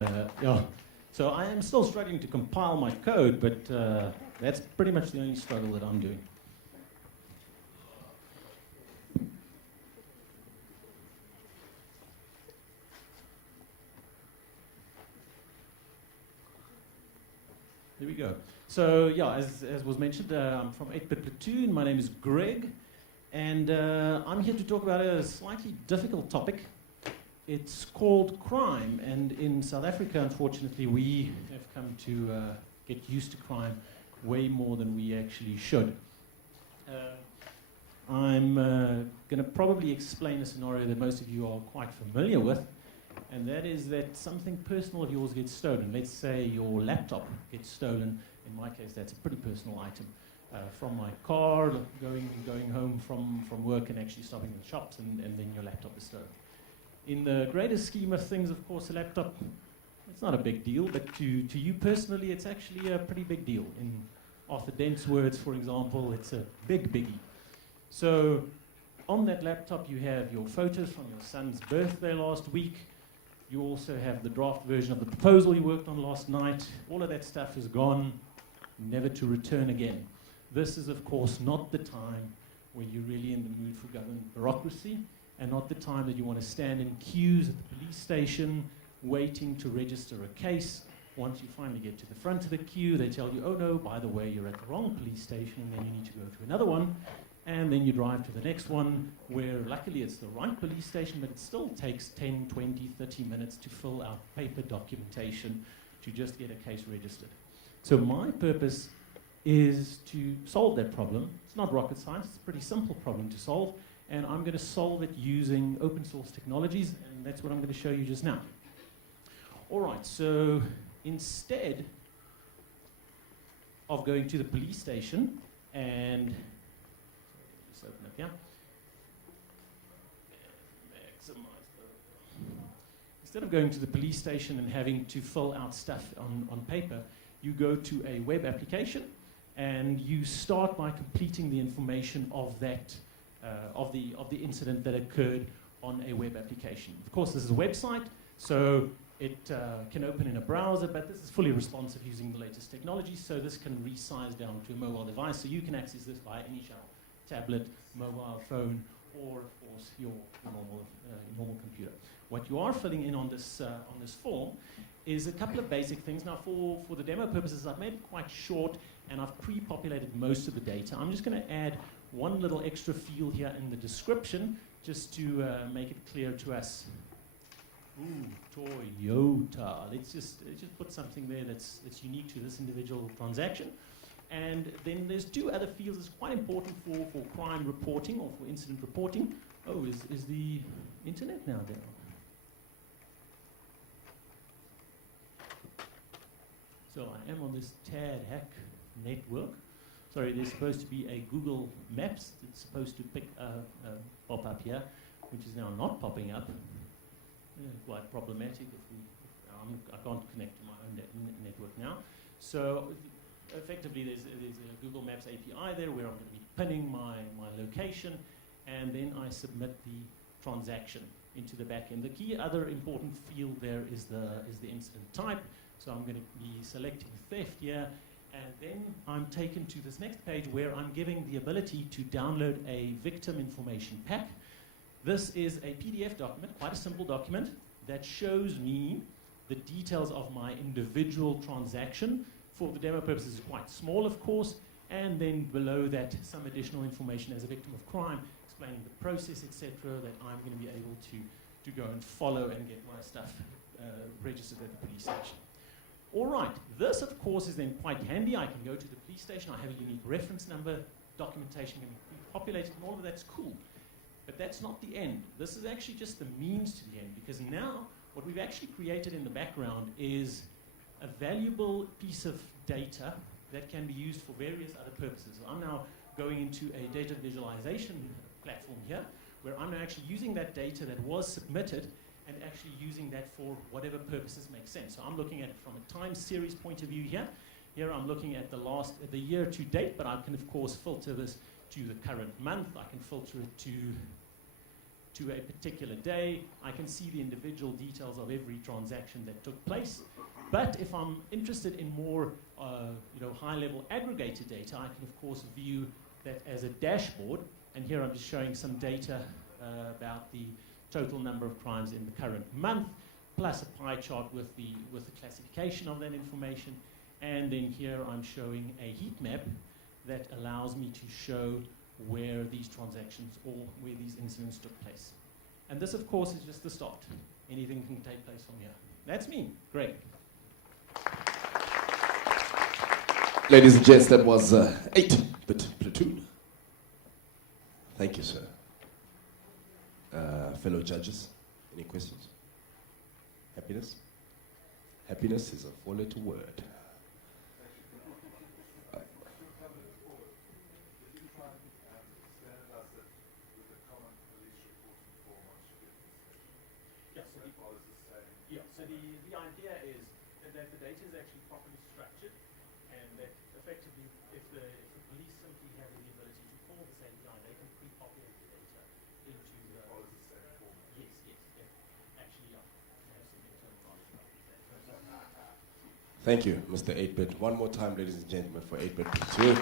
Yeah, so I am still struggling to compile my code, but that's pretty much the only struggle that I'm doing. There we go. So yeah, as was mentioned, I'm from 8bit Platoon. My name is Greg, and I'm here to talk about a slightly difficult topic. It's called crime, and in South Africa, unfortunately, we have come to get used to crime way more than we actually should. I'm going to probably explain a scenario that most of you are quite familiar with, and that is that something personal of yours gets stolen. Let's say your laptop gets stolen. In my case, that's a pretty personal item. From my car, going home from work and actually stopping in shops, and then your laptop is stolen. In the greater scheme of things, of course, a laptop, it's not a big deal, but to you personally, it's actually a pretty big deal. In Arthur Dent's words, for example, it's a big biggie. So on that laptop, you have your photos from your son's birthday last week. You also have the draft version of the proposal you worked on last night. All of that stuff is gone, never to return again. This is, of course, not the time where you're really in the mood for government bureaucracy, and not the time that you want to stand in queues at the police station waiting to register a case. Once you finally get to the front of the queue, they tell you, oh no, by the way, you're at the wrong police station, and then you need to go to another one, and then you drive to the next one, where luckily it's the right police station, but it still takes 10, 20, 30 minutes to fill out paper documentation to just get a case registered. So my purpose is to solve that problem. It's not rocket science, it's a pretty simple problem to solve, and I'm going to solve it using open source technologies, and that's what I'm going to show you just now. All right, so instead of going to the police station and, just open up here, instead of going to the police station and having to fill out stuff on paper, you go to a web application and you start by completing the information of that of the incident that occurred on a web application. Of course, this is a website, so it can open in a browser, but this is fully responsive using the latest technology, so this can resize down to a mobile device, so you can access this via any channel, tablet, mobile phone, or of course your normal computer. What you are filling in on this form is a couple of basic things. Now, for the demo purposes, I've made it quite short, and I've pre-populated most of the data. I'm just going to add one little extra field here in the description, just to make it clear to us. Ooh, Toyota. Let's just put something there that's unique to this individual transaction. And then there's two other fields that's quite important for crime reporting or for incident reporting. Oh, is the internet now down? So I am on this TADHack network. Sorry, there's supposed to be a Google Maps that's supposed to pop up here, which is now not popping up. Quite problematic. I can't connect to my own network now. So effectively, there's a Google Maps API there where I'm going to be pinning my location, and then I submit the transaction into the backend. The key other important field there is the incident type. So I'm going to be selecting theft here. And then I'm taken to this next page where I'm giving the ability to download a victim information pack. This is a PDF document, quite a simple document, that shows me the details of my individual transaction. For the demo purposes, it's quite small, of course, and then below that, some additional information as a victim of crime, explaining the process, etc., that I'm going to be able to go and follow and get my stuff registered at the police station. All right, this of course is then quite handy. I can go to the police station, I have a unique reference number, documentation can be populated, and all of that's cool. But that's not the end. This is actually just the means to the end, because now what we've actually created in the background is a valuable piece of data that can be used for various other purposes. So I'm now going into a data visualization platform here, where I'm now actually using that data that was submitted and actually using that for whatever purposes make sense. So I'm looking at it from a time series point of view here. Here I'm looking at the year to date, but I can of course filter this to the current month. I can filter it to a particular day. I can see the individual details of every transaction that took place. But if I'm interested in more high-level aggregated data, I can, of course, view that as a dashboard. And here I'm just showing some data about the total number of crimes in the current month, plus a pie chart with the classification of that information. And then here I'm showing a heat map that allows me to show where these transactions or where these incidents took place. And this, of course, is just the start. Anything can take place from here. That's me. Great. Ladies and gents, that was 8-bit platoon. Thank you, sir. Fellow judges, any questions? Happiness? Happiness is a four-letter word. So the idea is that the data is actually properly structured, and that effectively, if the police simply have the ability to call the same guy, they can pre-populate the data into the same format. Yes, actually, yeah. I have some internal knowledge about that. Thank you, Mr. 8-bit. One more time, ladies and gentlemen, for 8-bit platoon.